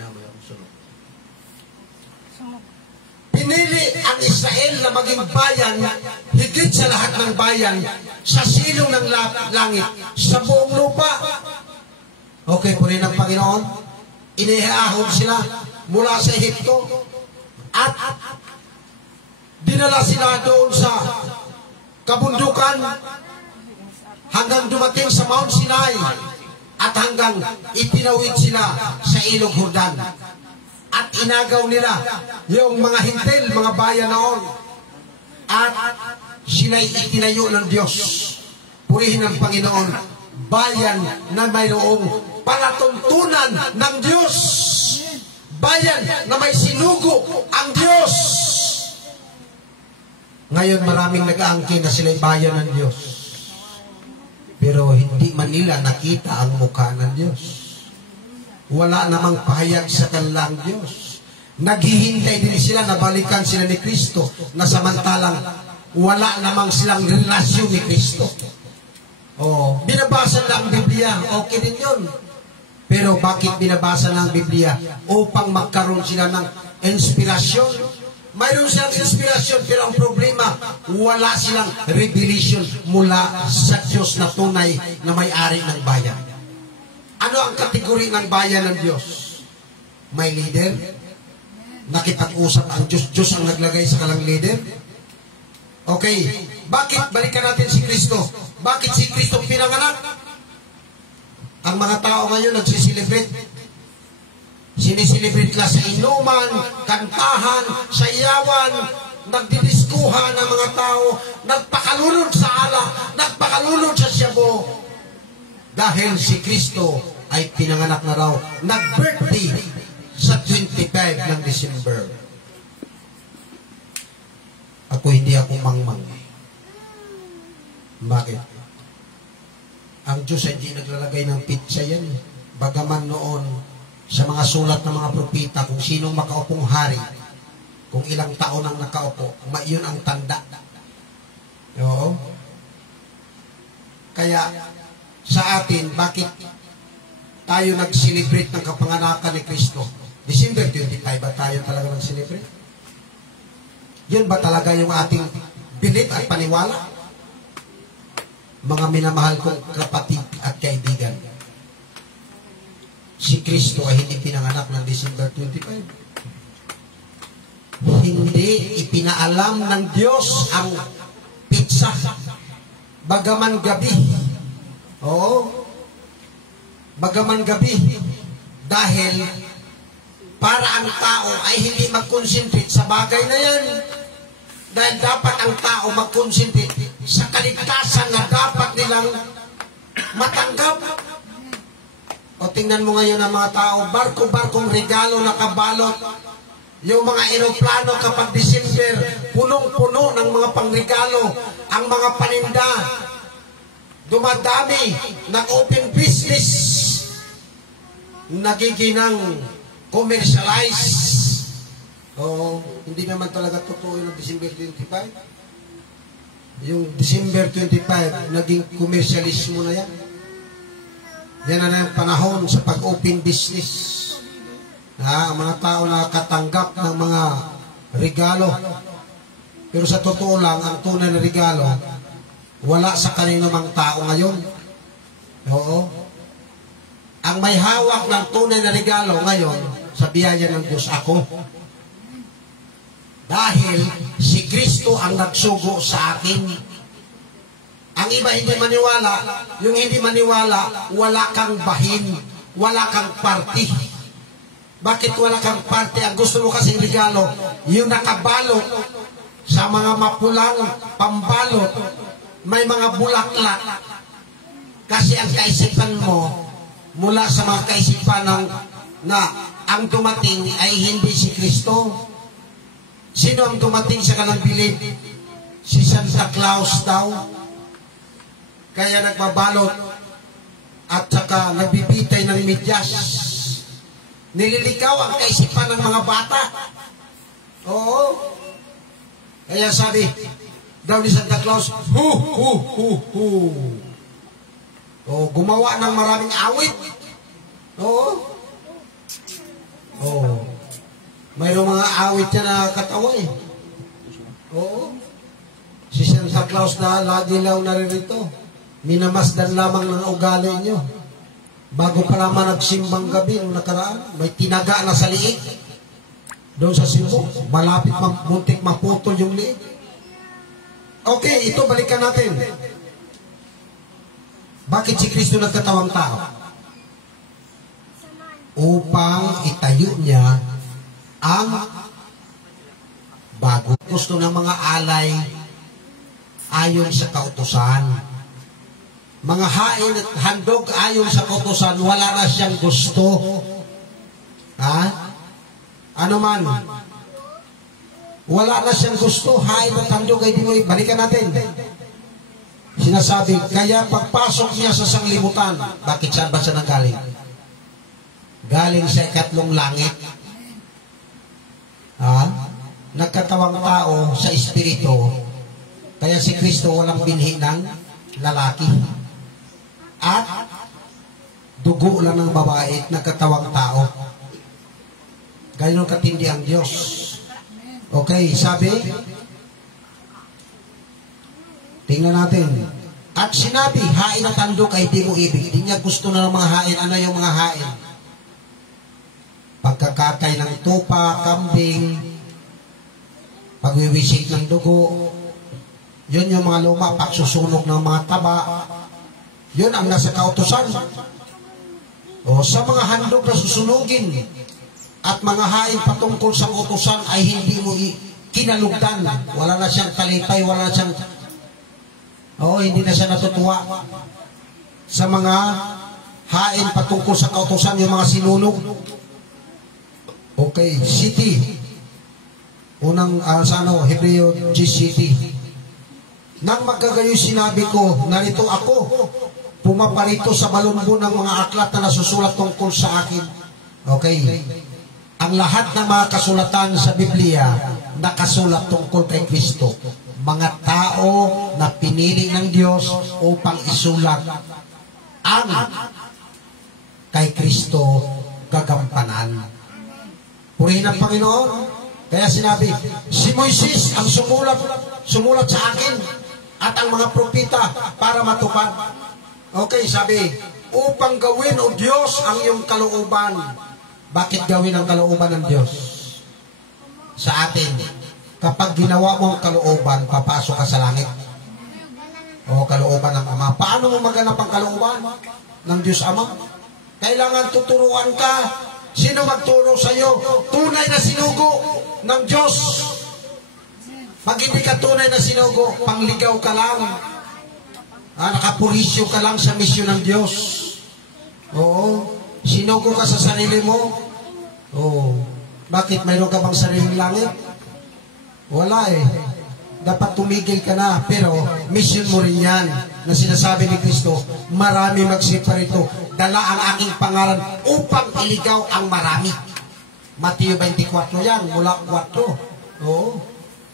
Inamoy akong sunod. Pinili ang Israel na maging bayan, higit sa lahat ng bayan, sa silong ng langit, sa buong lupa. Okay, puri ng Panginoon. Inihaahon sila mula sa Ehipto at dinala sila doon sa kabundukan hanggang dumating sa Mount Sinai at hanggang itinawid sila sa Ilog Jordan. At inagaw nila yung mga hintil, mga bayan noon. At sila'y itinayo ng Diyos. Purihin ng Panginoon, bayan na mayroong palatuntunan ng Diyos. Bayan na may sinugo ang Diyos. Ngayon maraming nag-aangkin na sila'y bayan ng Diyos. Pero hindi man nila nakita ang mukha ng Diyos. Wala namang pahayag sa kanilang Diyos. Naghihintay din sila na balikan sila ni Kristo na samantalang wala namang silang relasyon ni Kristo. Oh, binabasa lang ang Biblia, okay din yun. Pero bakit binabasa ng Biblia? Upang magkaroon sila ng inspirasyon. Mayroon silang inspirasyon, pero ang problema, wala silang revelation mula sa Diyos na tunay na may-ari ng bayan. Ano ang kategori ng bayan ng Diyos? May leader? Nakipag-usap ang Diyos. Diyos ang naglagay sa kalang leader? Okay. Bakit? Balikan natin si Kristo. Bakit si Kristo pinanganak? Ang mga tao ngayon nagsiselebrate. Siniselebrate nila sa inuman, kantahan, sayawan, nagdidiskuhan ang mga tao, nagpakalunod sa ala, nagpakalunod sa Shabu. Dahil si Kristo ay pinanganak na raw, nag-birthday sa 25 ng December. Hindi ako mangmang. Bakit? Ang Diyos ay hindi naglalagay ng pitsa yan. Bagaman noon, sa mga sulat ng mga propita, kung sinong makaupong hari, kung ilang taon ang nakaupo, yun ang tanda. Oo? Kaya, sa atin, bakit tayo nag-celebrate ng kapanganakan ni Kristo? December 25 ba tayo talaga nag-celebrate? Yun ba talaga yung ating belief at paniwala? Mga minamahal kong kapatid at kaibigan, si Kristo ay hindi pinanganak ng December 25. Hindi ipinaalam ng Diyos ang pizza. Bagaman gabi. Oo. Bagaman gabi. Dahil para ang tao ay hindi mag-concentrate sa bagay na yan. Dahil dapat ang tao mag-concentrate sa kaligtasan na dapat nilang matanggap. O tingnan mo ngayon ang mga tao, barko-barkong regalo nakabalot. Yung mga eroplano kapag December, punong-puno ng mga pangregalo. Ang mga paninda, dumadami, nag-open business, nagiginang commercialize. O, hindi naman talaga totoo yung December 25. Yung December 25, naging commercialismo na yan. Yan na yung panahon sa pag-open business. Ang mga tao nakatanggap ng mga regalo. Pero sa totoo lang, ang tunay na regalo, wala sa kanino mang tao ngayon. Oo. Ang may hawak ng tunay na regalo ngayon, sa biyaya ng Diyos, ako. Dahil si Kristo ang nagsugo sa akin. Ang iba hindi maniwala, yung hindi maniwala, wala kang bahin, wala kang party. Bakit wala kang party? Ang gusto mo kasing regalo, yung nakabalot sa mga mapulang pambalot, may mga bulaklak. Kasi ang kaisipan mo, mula sa mga kaisipan na ang dumating ay hindi si Kristo. Sino ang dumating sa kanang bilib? Si Santa Claus daw. Kaya nagbabalot at saka nagbibitay ng medyas. Nililikaw ang kaisipan ng mga bata. Oo. Kaya sabi daw ni Santa Claus, hu, hu, hu, hu. O, gumawa ng maraming awit. Oo. mayroong mga awit niya na nakakatawa eh. Oo. Si Santa Claus na lagi lang naririto. Minamasdan lamang ng ugali niyo. Bago pa naman nagsimbang gabi nung nakaraan, may tinaga na sa liig. Doon sa Cebu, malapit muntik maputol yung liig. Okay, ito balikan natin. Bakit si Kristo nagkatawang tao? Upang itayo niya ang bago. Gusto ng mga alay ayon sa kautusan. Mga hain at handog ayon sa kautusan, wala na siyang gusto. Ha? Ano man? Wala na siyang gusto. Hain at handog ay di mo balikan natin. Sinasabi, kaya pagpasok niya sa sanglibutan, bakit saan ba siya nanggaling? Galing sa ikatlong langit. Ha? Nagkatawang tao sa espiritu. Kaya si Kristo walang binhi ng lalaki. At dugo lang ng babae at nagkatawang tao. Ganyan katindi ang Diyos. Okay, sabi, tingnan natin. At sinabi, hain at handog ay di mo ibig. Hindi niya gusto na ng mga hain. Ano yung mga hain? Pagkakatay ng tupa, kambing, pagwiwisik ng dugo, yun yung mga luma, pagsusunog ng mga taba, yun ang nasa kautusan. O sa mga handog na susunugin at mga hain patungkol sa kautusan ay hindi mo kinalugdan. Wala na siyang kalipay, wala na siyang hindi na siya natutuwa sa mga hain patungkol sa kautusan, yung mga sinunog. Okay, city. Unang, Hebreo G-City. Nang magkagayoy sinabi ko, narito ako, pumaparito sa balumbo ng mga aklat na nasusulat tungkol sa akin. Okay. Ang lahat ng mga kasulatan sa Biblia, nakasulat tungkol kay Kristo. Mga tao na pinili ng Diyos upang isulat ang kay Kristo gagampanan. Purihin ang Panginoon. Kaya sinabi, si Moises ang sumulat sa akin at ang mga propita para matupad. Okay, sabi, upang gawin o Diyos ang iyong kalooban. Bakit gawin ang kalooban ng Diyos? Sa atin, kapag ginawa mo ang kalooban, papasok ka sa langit. O kalooban ng Ama. Paano mo maganap ang kalooban ng Diyos Ama? Kailangan tuturuan ka. Sino magturo sa iyo? Tunay na sinugo ng Diyos. Pag hindi ka tunay na sinugo, pangligaw ka lang. Nakapulisyo ka lang sa misyon ng Diyos. Oo. Sinugo ka sa sarili mo. Oo. Bakit? Mayroon ka bang sariling langit? Wala eh. Dapat tumigil ka na. Pero, mission mo rin yan. Na sinasabi ni Kristo, marami magsiparito. Dala ang aking pangalan upang iligaw ang marami. Mateo 24 yan, mula 4. Oo.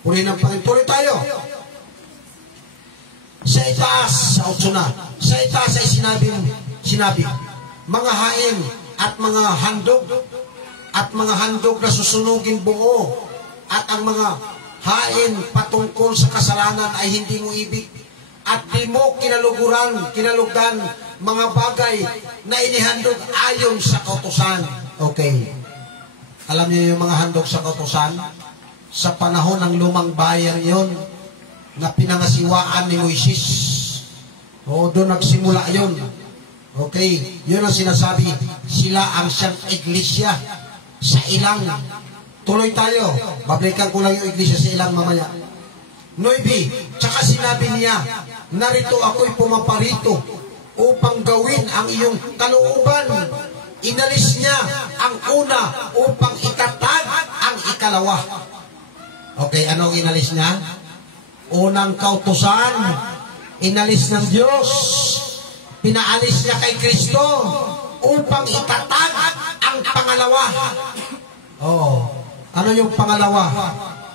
Purihin ang Panginoon. Puri tayo. Sa itaas, sa 8 na. Sa itaas ay sinabi, mga hain at mga handog na susunugin buo at ang mga hain patungkol sa kasalanan ay hindi mo ibig at di mo kinalugdan mga bagay na inihandog ayon sa kautusan. Okay. Alam niyo yung mga handog sa kautusan? Sa panahon ng lumang bayan yon na pinangasiwaan ni Moises. Doon nagsimula yon. Okay. Yun ang sinasabi. Sila ang siyang iglesia sa ilang. Tuloy tayo. Bablikan ko lang yung iglesia sa ilang mamaya. 9. Tsaka sinabi niya, narito ako'y pumaparito upang gawin ang iyong kalooban. Inalis niya ang una upang itatag ang ikalawa. Okay, anong inalis niya? Unang kautusan, inalis ng Diyos. Pinaalis niya kay Kristo upang itatag ang pangalawa. Ano yung pangalawa,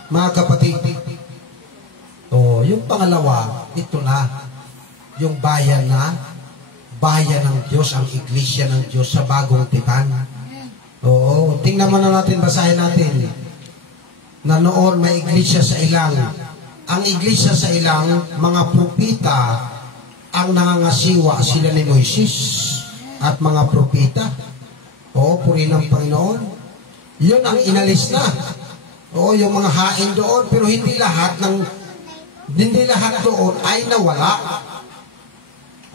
mga kapatid? Yung pangalawa, ito na. Yung bayan ng Diyos, ang iglesia ng Diyos sa bagong tipan. Tingnan mo na natin, basahin natin. na noon may iglesia sa ilang. Ang iglesia sa ilang, mga propita ang nangangasiwa sila ni Moises at mga propita. Oo, purihin ng Panginoon. Yun ang inalis na. Oo, yung mga hain doon, pero hindi lahat doon ay nawala.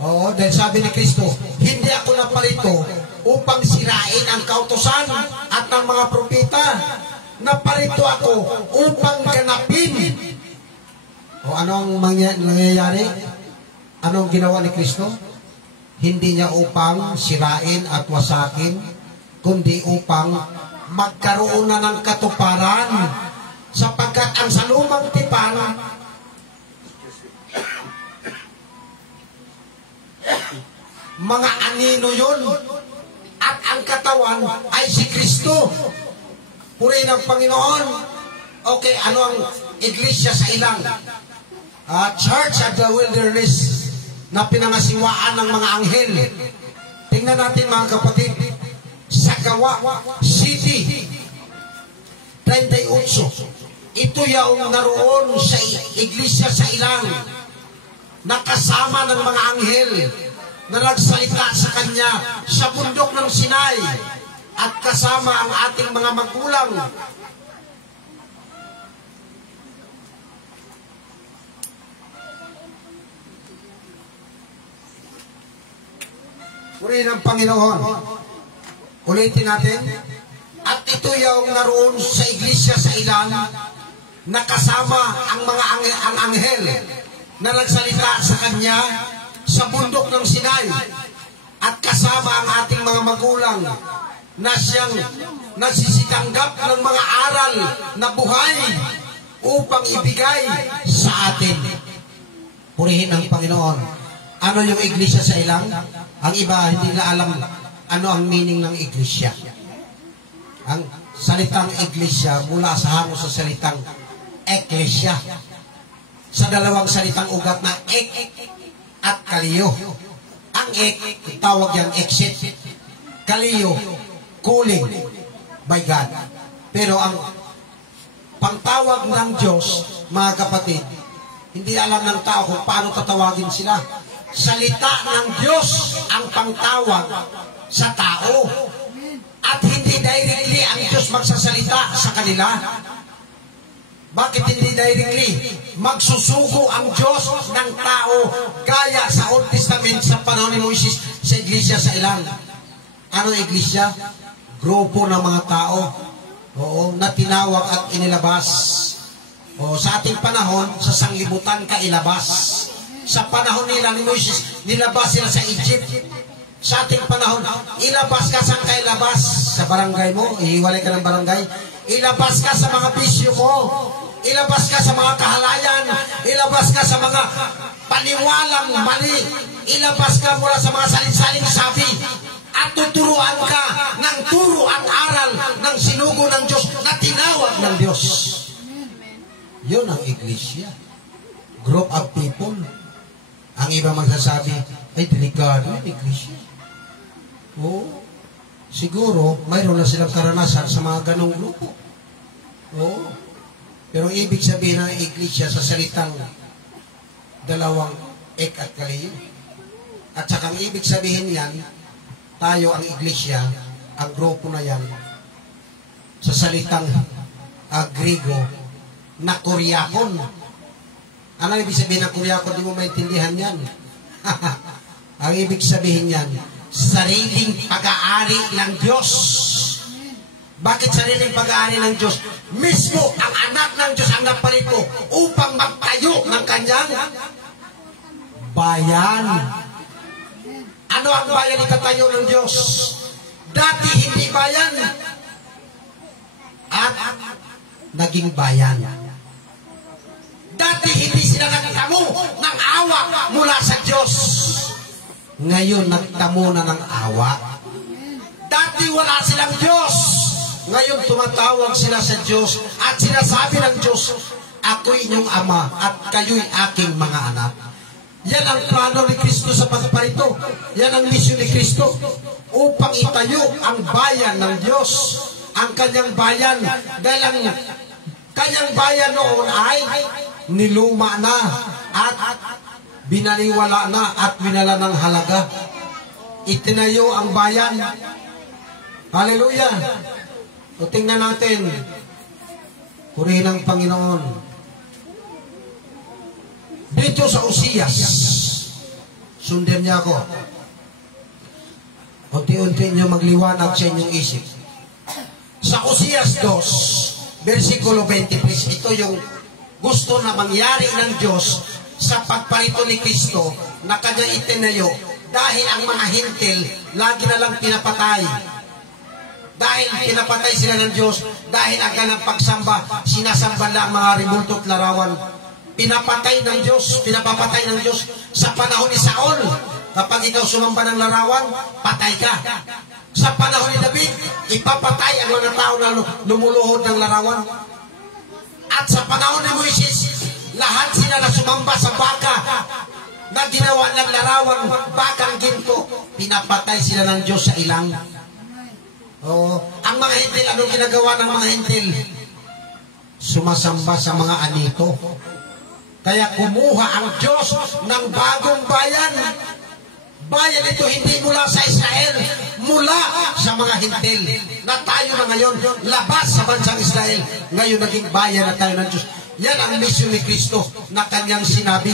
Oo, dahil sabi ni Kristo, hindi ako napalito upang sirain ang kautusan at ng mga propita. Napalito ako upang ganapin. O anong nangyayari? Anong ginawa ni Kristo? Hindi niya upang sirain at wasakin, kundi upang magkaroon na ng katuparan, sapagkat ang sa lumang tipan mga anino yun, at ang katawan ay si Kristo. Purihin ng Panginoon. Okay, ano ang iglesia sa ilang? Church at the Wilderness na pinangasiwaan ng mga anghel. Tingnan natin mga kapatid, sa Gawa City 38. Ito yung naroon sa iglesia sa ilang, nakasama ng mga anghel na nagsalita sa kanya sa bundok ng Sinai, at kasama ang ating mga magulang. Purihin ng Panginoon. Ulitin natin. At ito yung naroon sa iglesia sa ilang, nakasama ang mga anghel na nagsalita sa kanya sa bundok ng Sinai, at kasama ang ating mga magulang na siyang nagsisitanggap ng mga aral na buhay upang ibigay sa atin. Purihin ang Panginoon. Ano yung iglesia sa ilang? Ang iba hindi na alam ano ang meaning ng iglesia. Ang salitang iglesia mula sa hango sa salitang eklesia, sa dalawang salitang ugat na ek at kaliyo. Ang ek, tawag yan exit. Kaliyo, calling by God. Pero ang pangtawag ng Diyos, mga kapatid, hindi alam ng tao kung paano tatawagin sila. Salita ng Diyos ang pangtawag sa tao. At hindi directly ang Diyos magsasalita sa kanila. Bakit hindi directly? Magsusugo ang Diyos ng tao gaya sa Old Testament sa panahon ni Moises sa iglesia sa ilang. Ano iglesia? Grupo ng mga tao, na tinawag at inilabas. Sa ating panahon, sa sanglibutan ka ilabas. Sa panahon nila ni Moises, nilabas sila sa Egypt. Sa ating panahon, ilabas ka saan ka ilabas? Sa barangay mo, ihiwalay ka ng barangay. Ilabas ka sa mga bisyo mo. Ilabas ka sa mga kahalayan. Ilabas ka sa mga paniwalang mali. Ilabas ka mula sa mga salin-saling sabi. At tuturuan ka ng turo ang aral ng sinugo ng Diyos na tinawag ng Diyos. Yun ang iglesia. Group of people. Ang iba magsasabi, ay delikado yung iglesia. Siguro, mayroon na silang karanasan sa mga ganong grupo. Pero ibig sabihin ng iglesia sa salitang dalawang ek at kaliyo. At saka ang ibig sabihin yan, tayo ang iglesia, ang grupo na yan, sa salitang Griego, na Kuryakon. Ano ibig sabihin ng Kuryakon? Di mo maintindihan yan. Ang ibig sabihin yan, sariling pag-aari ng Diyos. Bakit sariling pag-aari ng Diyos? Mismo ang anak ng Diyos ang napalito upang magtayo ng kanyang bayan. Ano ang bayan itatayo ng Diyos? Dati hindi bayan at naging bayan. Dati hindi sila nagtamo ng awa mula sa Diyos. Ngayon nagtamo na ng awa. Dati wala silang Diyos. Ngayon tumatawag sila sa Diyos at sinasabi ng Diyos, ako'y inyong ama at kayo'y aking mga anak. Yan ang plano ni Kristo sa pagparito. Yan ang misyon ni Kristo upang itayo ang bayan ng Diyos, ang kanyang bayan. Dahil ang kanyang bayan noon ay niluma na at binaliwala na at binala ng halaga. Itinayo ang bayan. Hallelujah! O tingnan natin. Purihin ang Panginoon. Dito sa Osias, sundan niya ako. Unti-unti niyo magliwanag sa inyong isip. Sa Osias 2, versikulo 23, ito yung gusto na mangyari ng Diyos sa pagparito ni Kristo na kanyang itinayo dahil ang mga hintil lagi na lang pinapatay. Dahil pinapatay sila ng Diyos, dahil ang kanang pagsamba, sinasamba lang mga rimulto at larawan. Pinapatay ng Diyos, pinapapatay ng Diyos sa panahon ni Saul. Kapag ikaw sumamba ng larawan, patay ka. Sa panahon ni David, ipapatay ang mga tao na lumuluhod ng larawan. At sa panahon ni Moises, lahat sila na sumamba sa baka na ginawa ng larawan, bakang ginto, pinapatay sila ng Diyos sa ilang. Ang mga hintil, anong ginagawa ng mga hintil? Sumasamba sa mga anito. Kaya kumuha ang Diyos ng bagong bayan. Bayan ito hindi mula sa Israel, mula sa mga hintil. Na tayo na ngayon, labas sa bansang Israel. Ngayon naging bayan na tayo ng Diyos. Yan ang misyon ni Kristo na kanyang sinabi.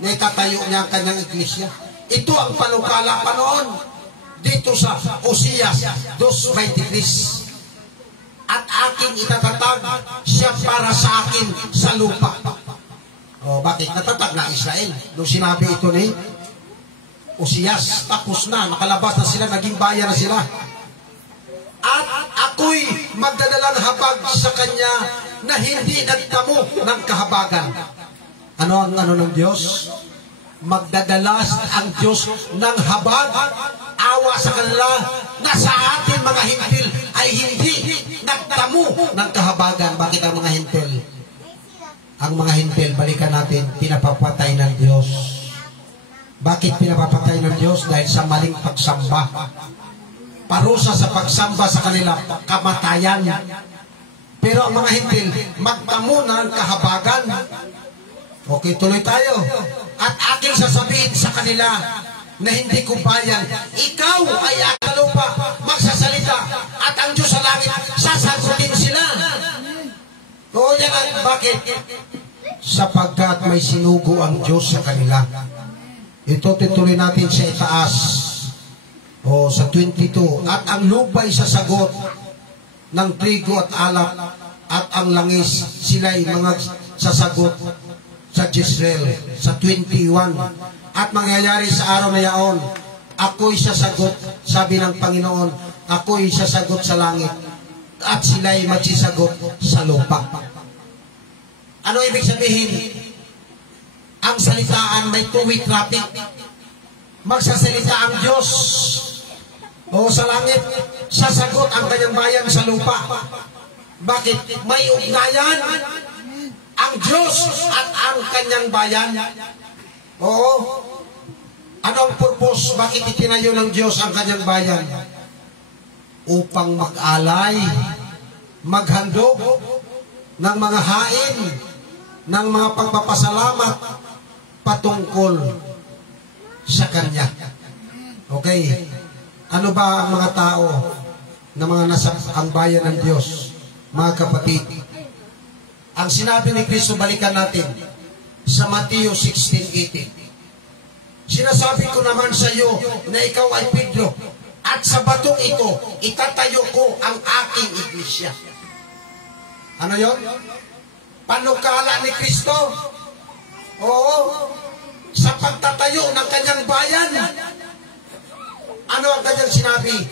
Na itatayo niya ang kanyang iglesia. Ito ang panukala pa noon. Dito sa Osias 2:23. At aking itatatag siya para sa akin sa lupa. Bakit natatag na Israel? Nung sinabi ito ni Osias, tapos na, nakalabas na sila, naging bayan na sila. At ako'y magdadalang habag sa kanya na hindi nagtamo ng kahabagan. Ano ang ng Diyos? Magdadalas ang Diyos ng habag, awa sa kanila na sa atin mga hintil ay hindi nagtamo ng kahabagan. Bakit ang mga hintil? Ang mga hintil, balikan natin, pinapapatay ng Diyos. Bakit pinapapatay ng Diyos? Dahil sa maling pagsamba. Parusa sa pagsamba sa kanila, kamatayan. Pero ang mga hintil, magtamo ng kahabagan. Okay, tuloy tayo. At aking sasabihin sa kanila na hindi ko bayan, ikaw ay aking lupa, magsasalita, at ang Diyos sa langit, sasagutin sila. Yan ang bakit? Sapagkat may sinugo ang Diyos sa kanila. Ito tituloy natin sa itaas. Sa 22. At ang lupa'y sasagot ng trigo at alak, at ang langis, sila'y mga sasagot sa Jezreel, sa 21. At mangyayari sa araw na yaon, ako'y sasagot, sabi ng Panginoon, ako'y sasagot sa langit, at sila'y magsisagot sa lupa. Ano ibig sabihin? Ang salitaan may two-way traffic. Magsasalita ang Diyos sa langit, sasagot ang kanyang bayan sa lupa. Bakit? May ugnayan ang Diyos at ang kanyang bayan. Ano ang purpose? Bakit itinayo ng Diyos ang kanyang bayan? Upang mag-alay, maghandog ng mga hain, ng mga pagpapasalamat patungkol sa Kanya. Okay? Ano ba ang mga tao na mga nasa ang bayan ng Diyos? Mga kapatid, ang sinabi ni Kristo, balikan natin sa Mateo 16:18. Sinasabi ko naman sa iyo na ikaw ay Pedro, at sa batong ito itatayo ko ang aking iglesia. Ano yon? Panukala ni Kristo. Sa pagtatayo ng kanyang bayan. Ano ang kanyang sinabi?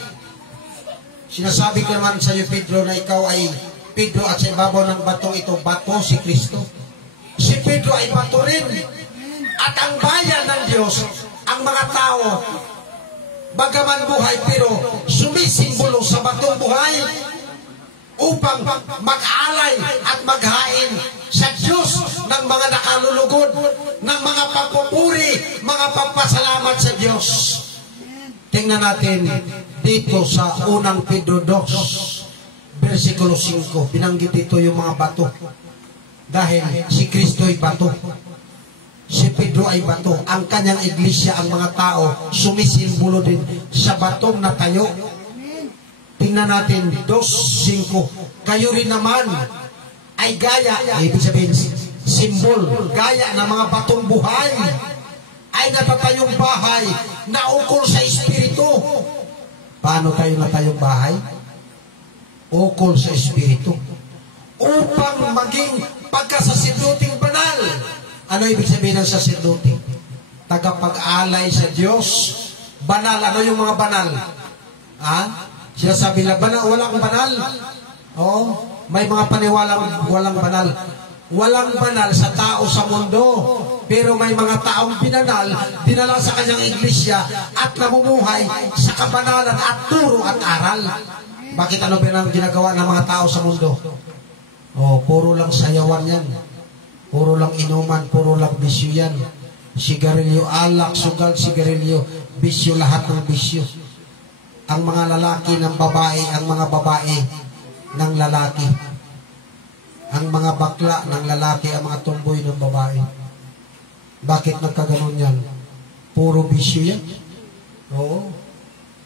Sinasabi ko naman sa iyo, Pedro, na ikaw ay Pedro, at sa ibabaw ng batong ito, bato si Kristo. Si Pedro ay bato rin. At ang bayan ng Diyos, ang mga tao, bagaman buhay, pero sumisimbolo sa batong buhay upang mag-alay at maghain sa Diyos ng mga nakalulugod, ng mga pagpupuri, mga pagpasalamat sa Diyos. Tingnan natin dito sa unang Pedro 2, versikulo 5, binanggit ito yung mga bato. Dahil si Kristo ay bato. Si Pedro ay bato. Ang kanyang iglesia, ang mga tao, sumisimbolo din sa batong na tayo. Tingnan natin, 2:5. Kayo rin naman ay gaya, ibig sabihin, simbol, gaya ng mga batong buhay, ay natatayong bahay na ukol sa Espiritu. Paano tayo natayong bahay? Ukol sa Espiritu. Upang maging pagkasaserdoting banal. Ano ibig sabihin ng saserdote? Tagapag-alay sa Diyos. Banal. Ano yung mga banal? Ha? Sinasabi lang, banal, walang banal. Oh, may mga paniwalang walang banal. Walang banal sa tao sa mundo. Pero may mga taong binanal, dinala sa kanyang iglesia at namumuhay sa kabanalan at turo at aral. Bakit ano ba ang ginagawa ng mga tao sa mundo? Oh, puro lang sayawan yan. Puro lang inuman, puro lang bisyo yan. Sigarilyo, alak, sugal, sigarilyo, bisyo, lahat ng bisyo. Ang mga lalaki ng babae, ang mga babae ng lalaki. Ang mga bakla ng lalaki, ang mga tumboy ng babae. Bakit nagkaganon yan? Puro bisyo yan. Oo.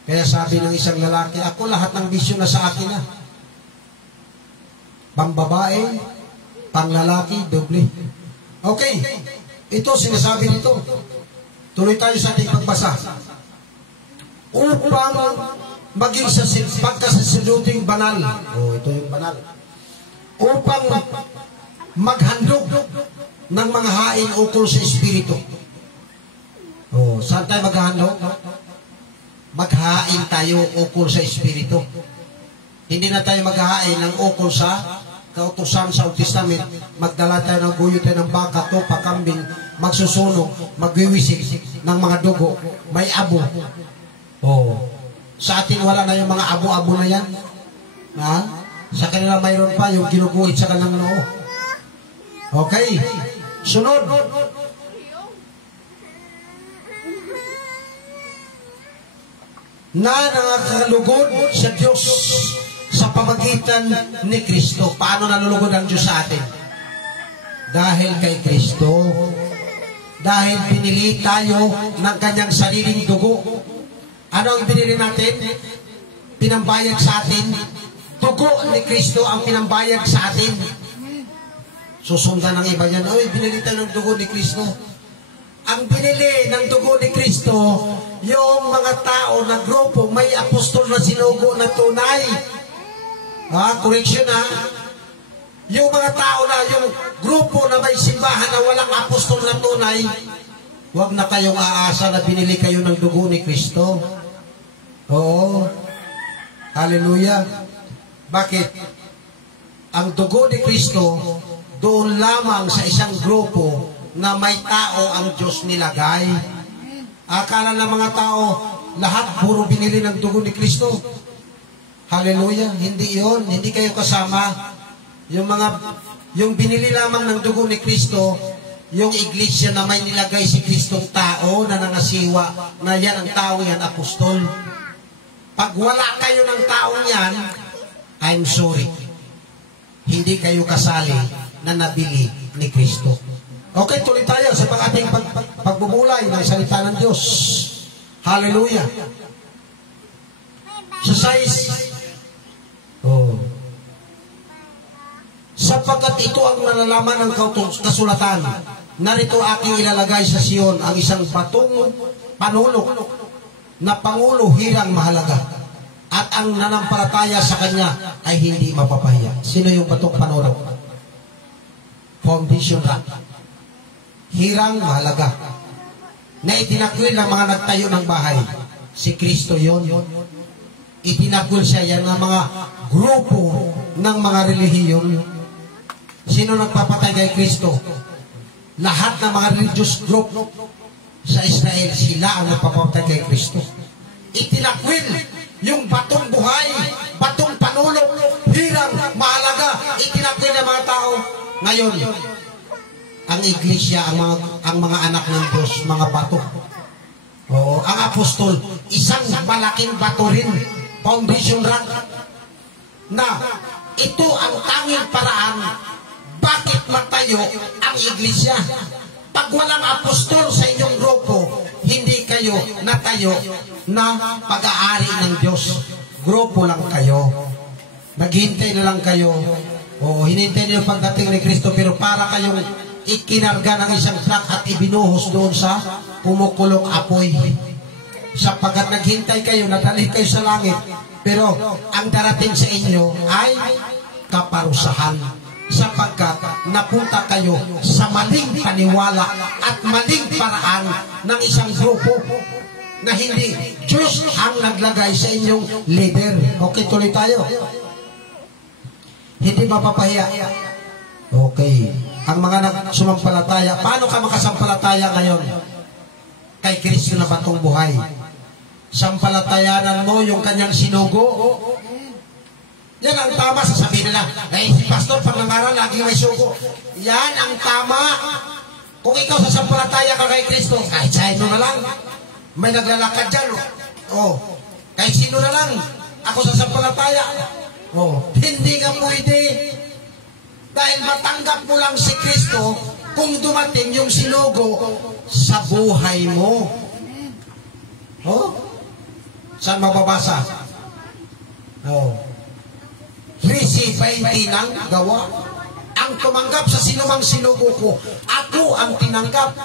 Kaya sabi ng isang lalaki, ako lahat ng bisyo na sa akin na. Pang babae, pang lalaki, doble. Okay. Ito, sinasabi nito. Tuloy tayo sa ating pagbasa. Upang maging pagkasaserdoting banal. Oh, ito yung banal. Upang maghandog ng mga hain ukol sa Espiritu. Oh, saan tayo maghahandog? Maghain tayo ukol sa Espiritu. Hindi na tayo maghain ng ukol sa kautusan sa Old Testament. Magdala tayo ng guyo tayo ng baka, tupa, kambing, magsusunog, magwiwisik ng mga dugo, may abo. Oh. Sa atin wala na yung mga abo-abo na yan. Ha? Sa kanila mayroon pa yung ginuguhit sa kanang noo. Okay. Sunod. Na nangakalugod sa Diyos sa pamagitan ni Kristo. Paano nalulugod ang Diyos sa atin? Dahil kay Kristo. Dahil pinili tayo ng kanyang sariling dugo. Ano ang pinili natin? Pinambayag sa atin. Dugo ni Kristo ang pinambayag sa atin. Susundan ng iba yan, oy, binili tayo ng dugo ni Kristo. Ang binili ng dugo ni Kristo, yung mga tao na grupo, may apostol na sinugo na tunay. Correction ha. Yung mga tao na, yung grupo na may simbahan na walang apostol na tunay, huwag na kayong aasa na binili kayo ng dugo ni Kristo. Oo. Hallelujah. Bakit? Ang dugo ni Kristo, doon lamang sa isang grupo na may tao ang Diyos nilagay. Akala ng mga tao, lahat puro binili ng dugo ni Kristo. Hallelujah. Hindi yon. Hindi kayo kasama. Yung binili lamang ng dugo ni Kristo, yung iglesia na may nilagay si Kristong tao na nangasiwa, na yan ang tao yan, apostol. Pag wala kayo ng taong yan, I'm sorry. Hindi kayo kasali na nabili ni Kristo. Okay, tuloy tayo sa ating pagbubulay ng salita ng Diyos. Hallelujah. Sa 6. Sapagkat ito ang nalalaman ng kasulatan, narito aking ilalagay sa Sion ang isang batong panulok na pangulo hirang mahalaga, at ang nanampalataya sa kanya ay hindi mapapahiya. Sino yung batong panulok? Foundation rock. Hirang mahalaga. Na itinakwil ng mga nagtayo ng bahay. Si Kristo yon. Itinakwil siya yan ng mga grupo ng mga relihiyon. Sino nagpapatay kay Kristo? Lahat ng mga religious group sa Israel, sila ang nagpapatay kay Kristo. Itinakwil yung batong buhay, batong panulok, hirang mahalaga, itinakwil ng mga tao. Ngayon, ang iglesia, ang mga anak ng Diyos, mga bato. Oo, ang apostol, isang malaking bato rin, foundation rock, na ito ang tanging paraan bakit matayo ang iglesia. Pag walang apostol sa inyong grupo, hindi kayo natayo na pag-aari ng Diyos. Grupo lang kayo. Naghintay na lang kayo. O hinintay niyo pagdating ni Kristo, pero para kayong ikinarga ng isang truck at ibinuhos doon sa kumukulong apoy. Sapagkat naghintay kayo, nadali kayo sa langit, pero ang darating sa inyo ay kaparusahan. Sapagkat napunta kayo sa maling paniwala at maling paraan ng isang grupo na hindi Diyos ang naglagay sa inyong leader. Okay, tuloy tayo. Hindi mapapahiya. Okay. Ang mga sumampalataya, paano ka makasampalataya ngayon? Kay Kristo na batong buhay. Sampalatayanan mo yung kanyang sinugo. Yan ang tama. Sasabihin nila, si pastor, pag nangaral, lagi may sugo. Yan ang tama. Kung ikaw sasampalataya ka kay Kristo, kahit sino na lang. May naglalakad dyan. Kahit sino na lang. Ako sasampalataya. Hindi nga pwede. Dahil matanggap mo lang si Kristo kung dumating yung sinugo sa buhay mo. Saan mababasa? 13:20 ng gawa. Ang tumanggap sa sinumang sinugo ko, ako ang tinanggap.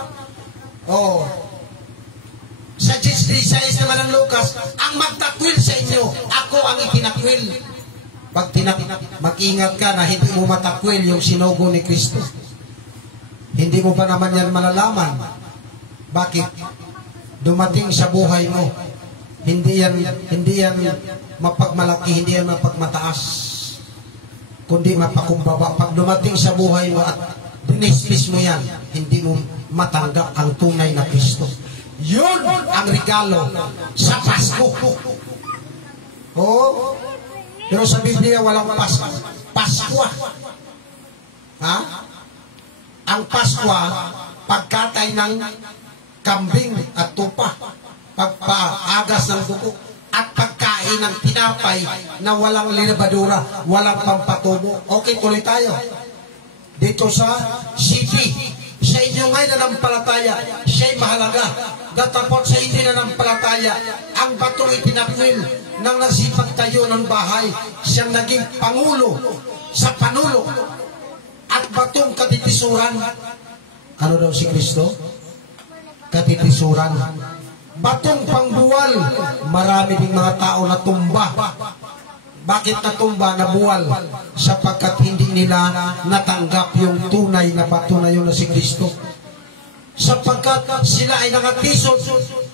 Sa 10:16 naman ng Lucas, ang magtakwil sa inyo, ako ang itinakwil. Pag mag-ingat ka na hindi mo matakwil yung sinugo ni Kristo. Hindi mo pa naman yan malalaman. Bakit? Dumating sa buhay mo. Hindi yan mapagmalaki, hindi yan mapagmataas, kundi mapakumbaba. Pag dumating sa buhay mo at dinispis mo yan, hindi mo matanggap ang tunay na Kristo. Yun ang regalo sa Pasko. Pero sa Biblia walang Paskwa. Ang Paskwa, pagkatay ng kambing at tupa, pagpaagas ng dugo, at pagkain ng tinapay na walang libadura, walang pampatubo. Okay, tuloy tayo. Dito sa city, sa inyo ngay nanampalataya, siya'y mahalaga. Datapot sa inyo nanampalataya, ang batong itinakwil nang nagsipag tayo ng bahay, siyang naging pangulo sa panulo at batong katitisuran. Ano daw si Kristo? Katitisuran. Batong pangbuwal. Marami ding mga tao na tumba. Bakit natumba, nabuwal? Sapagkat hindi nila natanggap yung tunay na bato na yun na si Kristo. Sapagkat sila ay nangatisod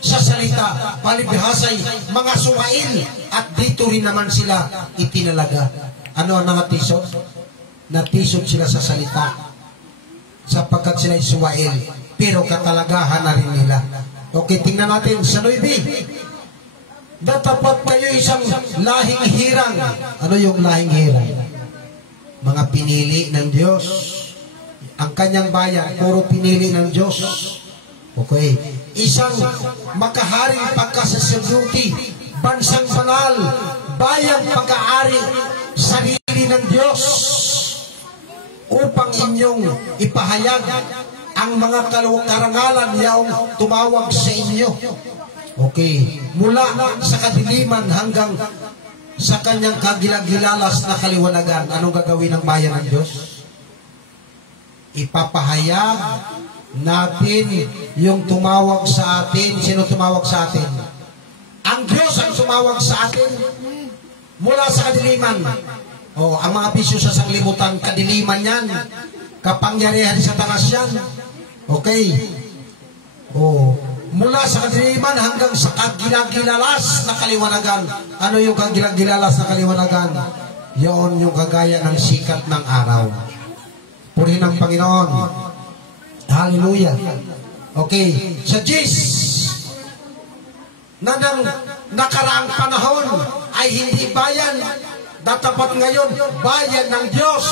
sa salita, palibhasay, mga suwain, at dito rin naman sila itinalaga. Ano ang nangatisod? Natisod sila sa salita, sapagkat sila ay suwain, pero katalagahan na rin nila. Okay, tingnan natin sa 9. Datapat kayo isang lahing hirang. Ano yung lahing hirang? Mga pinili ng Diyos. Ang kanyang bayan, puro pinili ng Diyos. Okay. Isang makaharing pagkasasabuti, bansang banal, bayang pag-aari, sarili ng Diyos, upang inyong ipahayag ang mga karangalan yaong tumawag sa inyo. Okay. Mula sa kadiliman hanggang sa kanyang kagilagilalas na kaliwanagan, anong gagawin ng bayan ng Diyos? Ipapahayag natin yung tumawag sa atin. Sino tumawag sa atin? Ang Diyos ang tumawag sa atin mula sa kadiliman. Ang mga bisyo sa sanglibutan, kadiliman yan. Kapangyarihan sa tanas yan. Okay. Mula sa kadiliman hanggang sa kagilagilalas na kaliwanagan. Ano yung kagilagilalas na kaliwanagan? Yun yung kagaya ng sikat ng araw. Purihin ang Panginoon. Hallelujah. Okay. Sa Diyos na nang nakaraang panahon ay hindi bayan. Datapat ngayon, bayan ng Diyos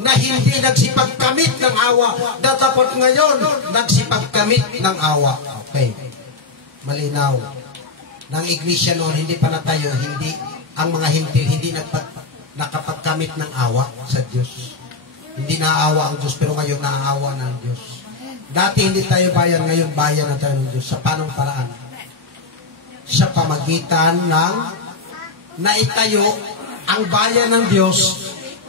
na hindi nagsipagkamit ng awa. Datapat ngayon, nagsipagkamit ng awa. Okay. Malinaw. Nang iglesia noon, hindi pa na tayo, hindi, ang mga hintil, hindi nakapagkamit gamit ng awa sa Diyos. Hindi naaawa ang Diyos, pero ngayon naaawa ng Diyos. Dati hindi tayo bayan, ngayon bayan na tayo ng Diyos. Sa panong paraan? Sa pamagitan ng naitayo ang bayan ng Diyos.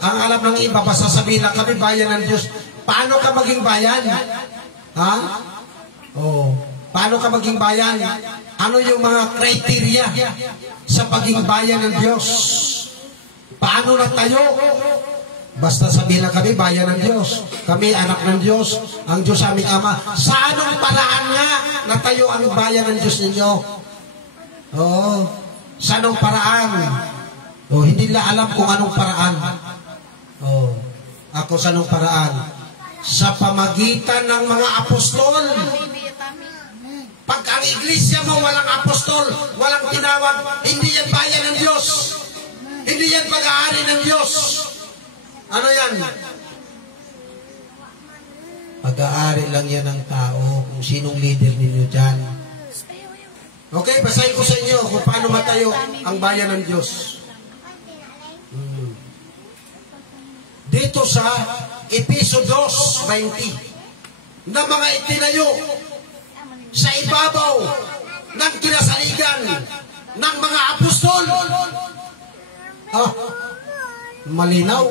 Ang alam ng iba, basta sabihin na kami bayan ng Diyos. Paano ka maging bayan? Ha? Oh. Paano ka maging bayan? Ano yung mga criteria sa paging bayan ng Diyos? Paano na tayo? Basta sabihin na kami bayan ng Diyos. Kami anak ng Diyos. Ang Diyos aming Ama. Sa anong paraan nga na tayo ang bayan ng Diyos ninyo? Oo. Sa anong paraan? Oh, hindi nila alam kung anong paraan. Oh. Ako sa anong paraan? Sa pamagitan ng mga apostol. Pag ang iglesia mo walang apostol, walang tinawag, hindi yan bayan ng Diyos. Hindi yan pag-aari ng Diyos. Ano yan? Pag-aari lang yan ng tao, kung sinong leader ninyo dyan. Okay, basahin ko sa inyo kung paano matayo ang bayan ng Diyos. Dito sa Episo 2:20, na mga itinayo sa ibabaw ng kinasaligan ng mga apostol. Malinaw.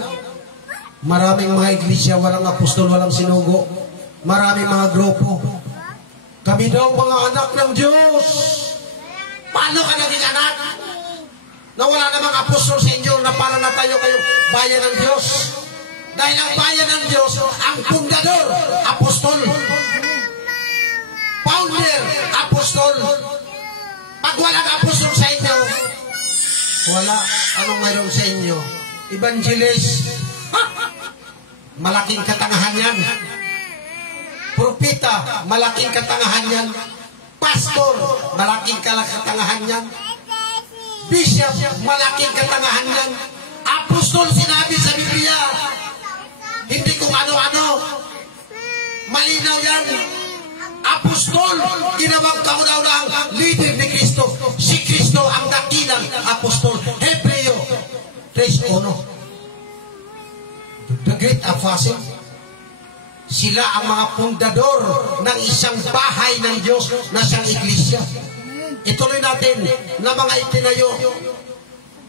Maraming mga iglesia, walang apostol, walang sinugo. Maraming mga grupo. Kami daw mga anak ng Diyos. Paano ka naging anak? Na wala namang apostol sa inyo, na para na tayo kayo bayan ng Diyos. Dahil ang bayan ng Diyos, ang fundador, apostol. Founder, apostol. Pag walang apostol sa inyo, wala. Anong mayroon sa inyo? Evangelist. Malaking katangahan yan. Propeta, malaking katangahan yan. Pastor, malaking katangahan yan. Bishop, malaking katangahan yan. Apostol, sinabi sa Biblia. Hindi kung ano-ano. Malinaw yan. Apostol, ginawang kauna-unahang leader ni Kristo. Si Kristo ang dakilang apostol. Hebreo 3:1. The great apostle. Sila ang mga pundador ng isang bahay ng Diyos na siyang iglesia. Ituloy natin na mga itinayo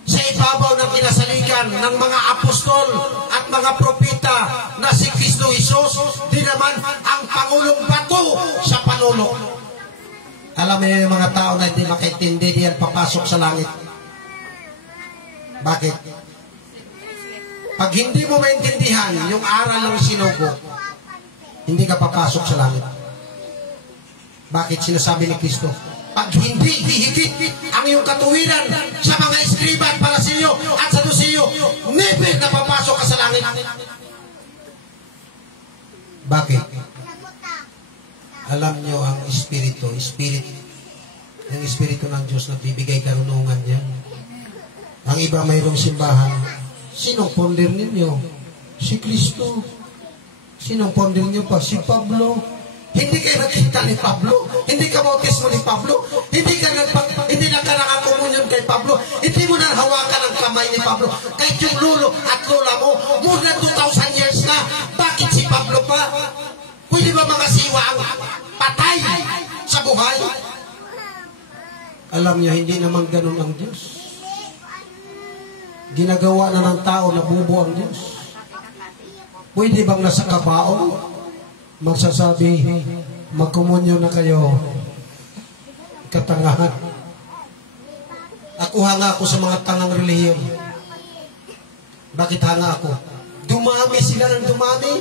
sa ibabaw ng kinasaligan ng mga apostol at mga propeta na si Kristo Jesus, di naman ang Pangulong bato sa panulok. Alam mo yung mga tao na hindi makaintindi, diyan papasok sa langit. Bakit? Pag hindi mo maintindihan yung aral ng sinugo, hindi ka papasok sa langit. Bakit sinasabi ni Kristo? Pag hindi hihigit ang iyong katuwiran sa mga eskriba at parasiyo at sadusiyo, never na papasok ka sa langit. Bakit? Alam nyo ang Espiritu, ang Espiritu ng Diyos na bibigay karunungan niya. Ang iba mayroong simbahan. Sinong founder ninyo? Si Kristo. Sinong founder niyo pa? Si Pablo. Hindi kayo nakita ni Pablo. Hindi ka bautismo ni Pablo. Hindi na ka nakakomunyon kay Pablo. Hindi mo na hawakan ang kamay ni Pablo. Kahit yung lolo at lola mo, more than 2,000 years na. Bakit si Pablo pa? Pwede ba mga siwa ang patay sa buhay? Alam niya, hindi naman ganun ang Diyos. Ginagawa na ng tao na bubo ang Diyos. Pwede bang nasa kabaong magsasabi, magkomunyo na kayo, katangahan? Ako hanga ako sa mga tangang relihiyon. Bakit hanga ako? Dumami sila ng dumami.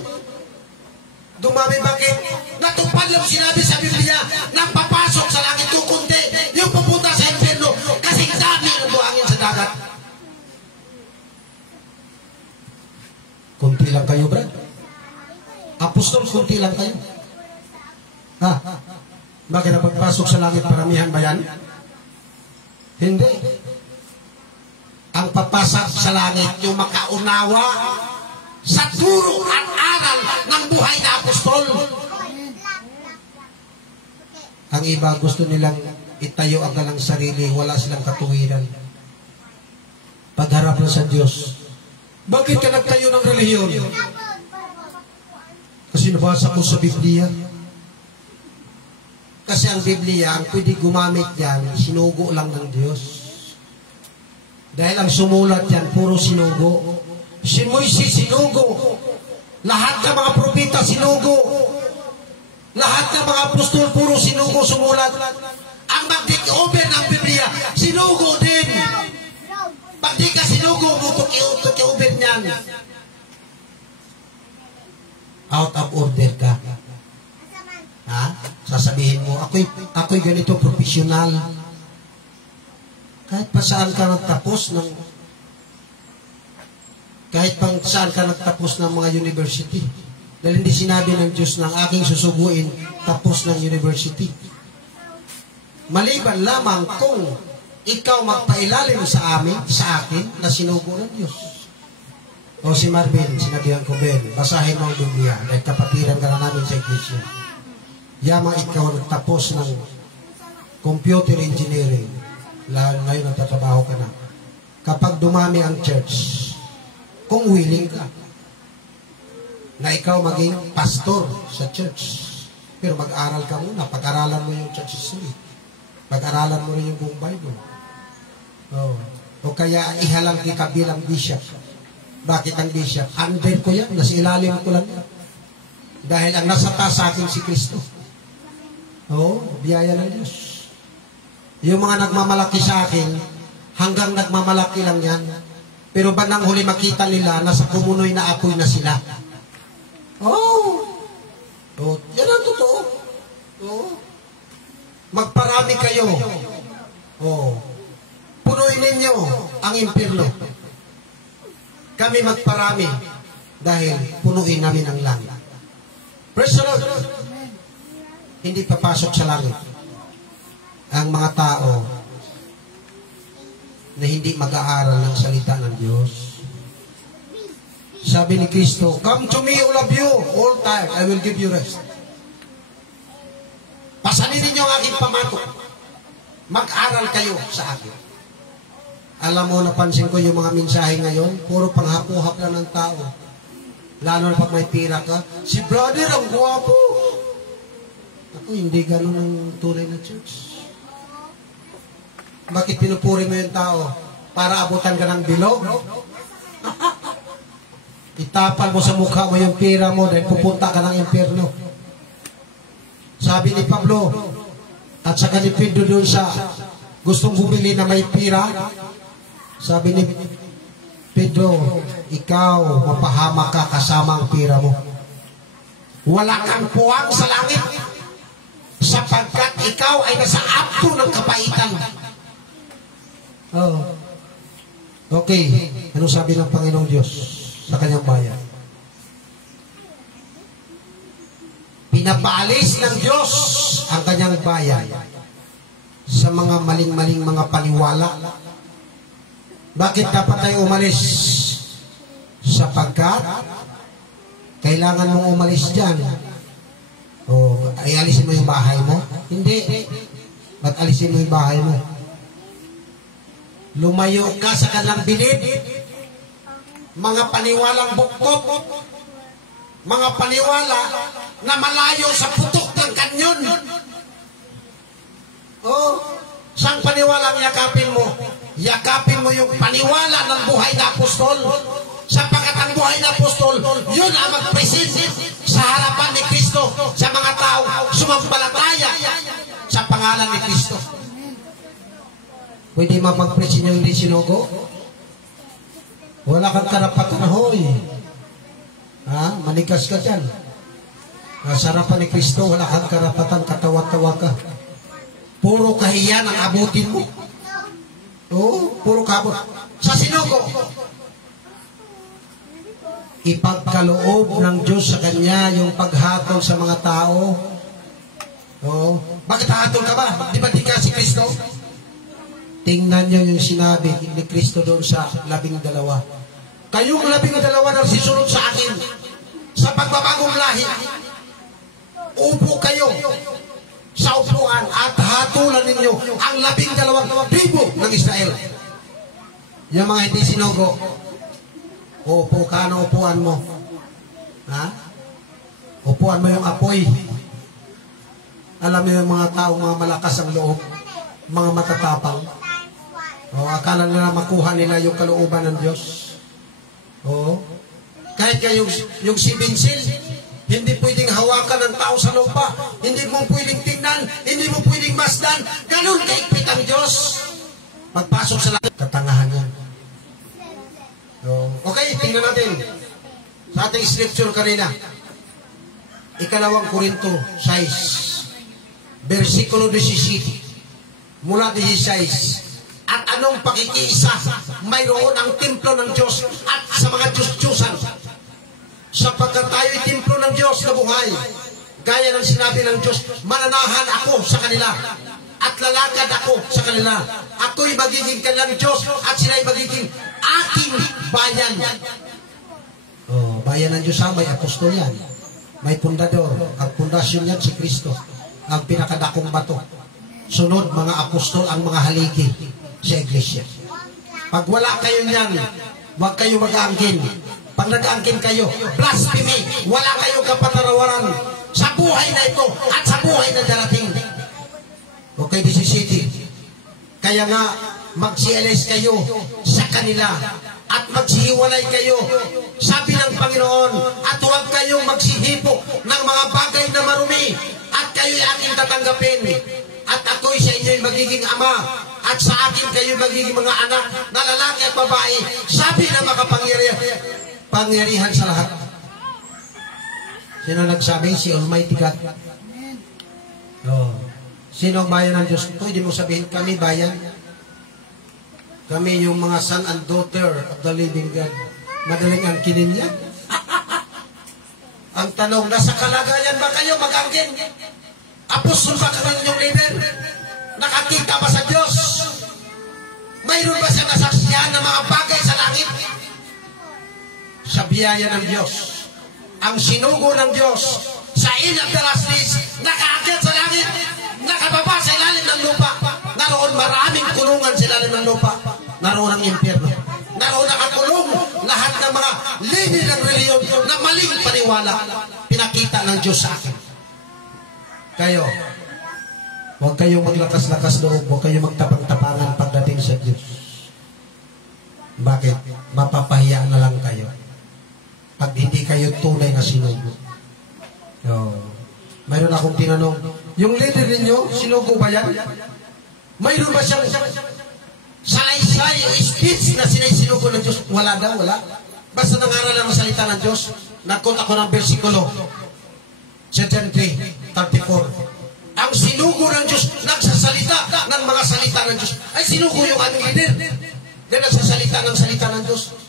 Dumami bakit? Natupad lang sinabi sa Biblia nang papasok sa langit yung kundi, yung pupunta sa impyerno, kasi dami ang buhangin sa dagat. Kunti lang kayo, Brad. Apostol, kunti lang kayo. Bakit na pagpasok sa langit, paramihan ba yan? Hindi. Ang papasok sa langit, yung makaunawa sa turo at aral ng buhay na apostol. Ang iba gusto nilang itayo ang galang sarili, wala silang katuwiran. Pagharap na sa Diyos, Bakit ka nagtayo ng relihiyon? Kasi nabasa ko sa Biblia. Kasi ang Biblia, ang pwede gumamit yan, sinugo lang ng Diyos. Dahil ang sumulat yan, puro sinugo. Si Moises sinugo. Lahat ng mga propeta sinugo. Lahat ng mga apostol, puro sinugo sumulat. Ang mag-take over ng Biblia, sinugo din. Pag di ka sinugo, take over niyan. Out of order ka. Ha? Sasabihin mo, ako'y ganito profesional. Kahit pa saan ka nagtapos ng mga university. Dahil hindi sinabi ng Diyos ng aking susuguin tapos ng university. Maliban lamang kung ikaw magpailalim sa akin na sinugo ng Diyos. O si Marvin, sinabihan ko, Ben, basahin mo ang Biblia dahil kapatiran ka na namin sa iglesia. Yama ikaw nagtapos ng computer engineering. Ngayon nagtatrabaho ka na. Kapag dumami ang church, kung willing ka, na ikaw maging pastor sa church. Pero mag-aral ka muna. Pag-aralan mo yung church history. Pag-aralan mo rin yung buong Bible. O kaya ihalang kita bilang bishop. Bakit ang bishop? 100 ko yan. Nasa ilalim ko lang yan. Dahil ang nasa taas sa akin si Kristo. Biyaya ng Diyos. Yung mga nagmamalaki sa akin, hanggang nagmamalaki lang yan. Pero ba nang huli makita nila, nasa kumunoy na apoy na sila? Yan ang totoo. Magparami kayo. Punuin ninyo ang impyerno. Kami magparami dahil punuin namin ang langit. Praise the Lord. Hindi papasok sa langit ang mga tao na hindi mag-aaral ng salita ng Diyos. Sabi ni Kristo, "Come to me, all of you, all tired, I will give you rest." Pasanin ninyo ang aking pamatok. Mag-aral kayo sa akin. Alam mo, napansin ko yung mga mensahe ngayon, puro panghapuhap lang ng tao. Lalo na pag may pira ka, si brother ang guwapo. Ako, hindi ganun ang tunay na church. Bakit pinupuri mo yung tao? Para abutan ka ng bilog? Itapal mo sa mukha mo yung pira mo dahil pupunta ka ng impyerno. Sabi ni Pablo, at saka ni Pedro doon sa gustong bumili na may pira, sabi ni Pedro, ikaw, mapahama ka kasama ang pira mo. Wala kang puwang sa langit sapagkat ikaw ay nasa apto ng kapaitan. Okay. Ano sabi ng Panginoong Diyos sa kanyang bayan? Pinapaalis ng Diyos ang kanyang bayan sa mga maling-maling mga paniwala. Bakit dapat tayo umalis? Sapagkat kailangan mong umalis dyan. Ay alisin mo yung bahay mo? Hindi. Ba't alisin mo yung bahay mo? Lumayo ka sa kanilang bilid. Mga paniwalang bukbok. Mga paniwala na malayo sa putok ng kanyon. Saan paniwala ang yakapin mo? Yakapin mo yung paniwala ng buhay na apostol. Sapagkat ang buhay na apostol, yun ang mag-present sa harapan ni Kristo sa mga tao sumampalataya sa pangalan ni Kristo. Pwede mapag-present yung hindi sinugo? Wala kang karapatan, hoy. Manikas ka dyan. Sa harapan ni Kristo, wala kang karapatan, katawa-tawa ka. Puro kahiyan ang abutin mo. Puro kabot. Sa sinugo, ipagkaloob ng Diyos sa Kanya yung paghatol sa mga tao. Bakit hatol ka ba? Di ba di ka si Kristo? Tingnan nyo yung sinabi ni Kristo doon sa 12. Kayong 12 na sisunod sa akin sa pagbabagong lahi. Upo kayo sa upuan at hatulan ninyo ang 12,000 ng Israel. Yung mga hindi sinugo, Upo ka, ano upuan mo? Ha? Upuan mo yung apoy. Alam mo yung mga tao, mga malakas ang loob, mga matatapang. Akala nila makuha nila yung kalooban ng Diyos. Kahit yung si Vincent, hindi pwedeng hawakan ng tao sa lupa. Hindi mo pwedeng tingnan, hindi mo pwedeng masdan. Ganun kaigpit ang Diyos. Magpasok sa langit, katangahan yan. Okay, tingnan natin. Sa ating scripture kanina. 2 Korinto 6, versikulo 17. Mula 16. At anong pakikiisa mayroon ang templo ng Diyos at sa mga Diyos-Diyosan. Sapagkat tayo'y templo ng Diyos na buhay. Gaya ng sinabi ng Diyos, mananahan ako sa kanila at lalakad ako sa kanila. Ako'y magiging kanilang Diyos at sila'y magiging aking bayan. Bayan ng Diyos may apostol yan. May pundador. Ang pundasyon yan si Kristo. Ang pinakadakong bato. Sunod, mga apostol ang mga haligi sa iglesia. Pag wala kayo niyan, huwag kayo mag-aangkin. Pag nag-aangkin kayo, blasphemy, wala kayong kapatarawaran sa buhay na ito at sa buhay na darating. Okay, this is it. Kaya nga, magsialis kayo sa kanila at magsihiwalay kayo, sabi ng Panginoon, at huwag kayong magsihipo ng mga bagay na marumi at kayo'y aking tatanggapin. At ako'y sa inyo'y magiging ama at sa akin kayo'y magiging mga anak na lalaki at babae, sabi na makapangyarihan sa lahat. Sino nagsabi? Si Almighty God. Sino ang bayan ng Diyos? Pwede mo sabihin, kami bayan. Kami yung mga son and daughter of the living God. Madaling angkinin yan. Ang tanong, nasa kalagayan ba kayo mag-angkin? Apostol ba kayo yung leader? Nakakita ba sa Diyos? Mayroon ba siya nasaksiyan ng mga bagay sa langit? Sa biyaya ng Diyos, ang sinugo ng Diyos sa end of the last days, nakaakyat sa langit, nakababa sa ilalim ng lupa. Naroon maraming kulungan sa ilalim ng lupa. Naroon ang impyerno. Naroon nakakulong lahat ng mga lider ng reliyon na maling paniwala. Pinakita ng Diyos sa akin. Kayo, huwag kayong maglakas-lakas loob, huwag kayong magtapang-tapangan pagdating sa Diyos. Bakit? Mapapahiya na lang kayo pag hindi kayo tunay na sinugo. Mayroon akong tinanong, yung leader ninyo, sinugo ba yan? Mayroon ba siyang salaysay, speech na sinisinugo ng Diyos? Wala daw, wala. Basta nangaral ang salita ng Diyos. Nagkot ako ng versikulo 73, 34. Ang sinugo ng Diyos, nagsasalita ng mga salita ng Diyos. Ay, sinugo yung aming leader. Dahil nagsasalita ng salita ng Diyos.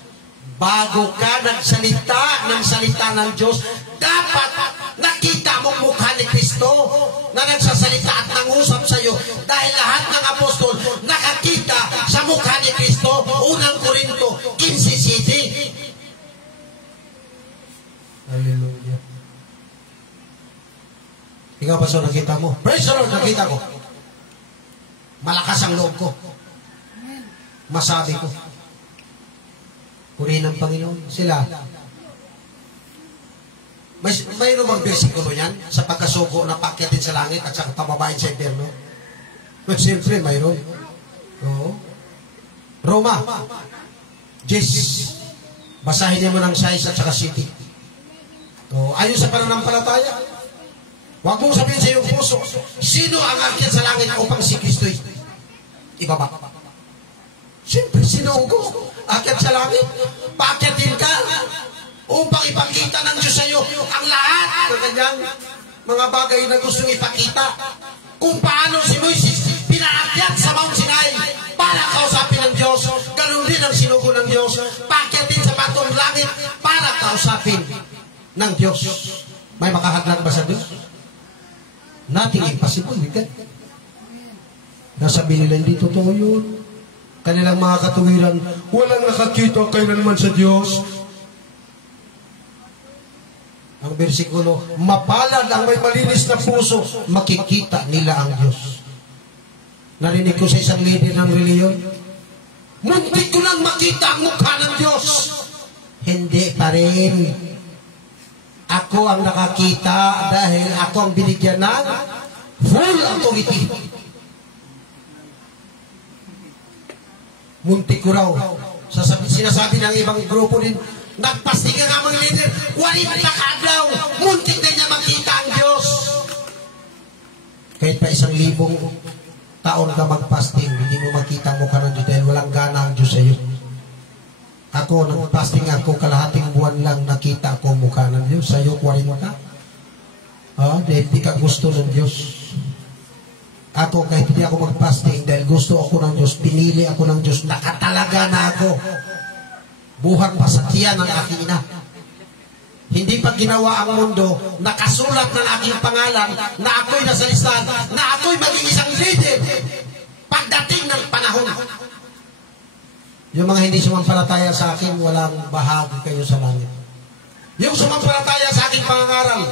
Bago ka nagsalita ng salita ng Diyos, dapat nakita mong mukha ni Kristo na nagsasalita at nangusap sa iyo. Dahil lahat ng apostol nakakita sa mukha ni Kristo. Unang Korinto 15:7. Hallelujah. Ikaw pa so nakita mo? Praise the Lord, nakita ko. Malakas ang loob ko. Masabi ko. Purihin ng Panginoon. Sila. Mayroon bang versikulo yan? Sa pagkasuko na paakyatin sa langit at sa pababain sa impyerno? Siyempre, mayroon. Roma. Basahin niyo mo ng 6 at saka 7. Ayon sa pananampalataya. Huwag mong sabihin sa iyong puso, sino ang akyat sa langit upang si Kristo'y ibaba? Siyempre, sinugo. Akyat sa langit. Paakyatin ka upang ipakita ng Diyos sa iyo ang lahat ng kanyang mga bagay na gustong ipakita. Kung paano si Moises pinaakyat sa Mount Sinai para kausapin ng Diyos, ganun din ang sinugo ng Diyos. Paakyatin sa batong langit para kausapin ng Diyos. May makahadlang ba sa Diyos? Nothing impossible. Nasabi nila, hindi totoo yun. Kanilang mga katuwiran, walang nakakita kailanman sa Diyos. Ang bersikulo, mapalad ang may malinis na puso, makikita nila ang Diyos. Narinig ko sa isang leader ng reliyon, muntik ko lang makita ang mukha ng Diyos. Hindi pa rin. Ako ang nakakita dahil ako ang binigyan ng full authority. Muntik ko raw. Sinasabi ng ibang grupo din, nagpasting nga mga leader, wali pa kadlaw, muntik na niya makita ang Diyos. Kahit pa 1,000 taon ka magpasting, hindi mo makita mo ka ng Diyos dahil walang gana ang Diyos sa iyo. Ako, nagpasting ako, kalahating buwan lang nakita ko mukha ng Diyos. Sa iyo, 40 ka. Dahil di ka gusto ng Diyos. Ako, kahit hindi ako magpasting, dahil gusto ako ng Diyos, pinili ako ng Diyos, nakatalaga na ako. Buhang pasakyan ng aking ina. Hindi pa ginawa ang mundo, nakasulat ng aking pangalan, na ako'y nasa listahan, na ako'y maging isang leader pagdating ng panahon. Yung mga hindi sumampalataya sa akin, walang bahagi kayo sa langit. Yung sumampalataya sa aking pangangaral,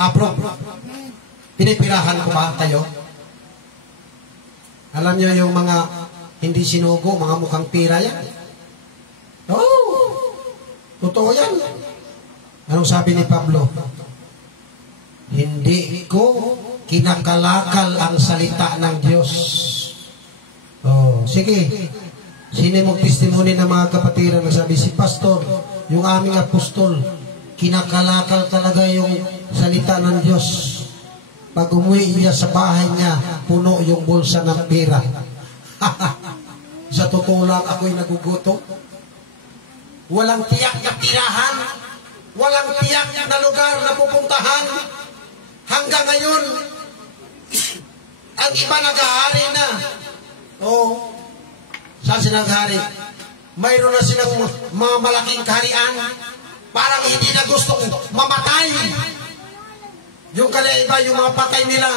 approve. Pinipirahan ko ba kayo? Alam niyo yung mga hindi sinugo, mga mukhang pira yan? Totoo yan. Anong sabi ni Pablo? Hindi ko kinakalakal ang salita ng Diyos. Sige. Sino mag-testimony ng mga kapatiran? Nagsabi si Pastor, yung aming apostol, kinakalakal talaga yung salita ng Diyos. Pag umuwi niya sa bahay niya, puno yung bulsa ng pera. Sa totoo lang, ako'y nagugutom. Walang tiyak na tirahan, walang tiyak na lugar na pupuntahan. Hanggang ngayon, ang iba nag-aari na. Saan sila nag-aari? Mayroon na silang mga malaking kaharian. Parang hindi na gustong mamatay. Yung iba, yung mga patay nila,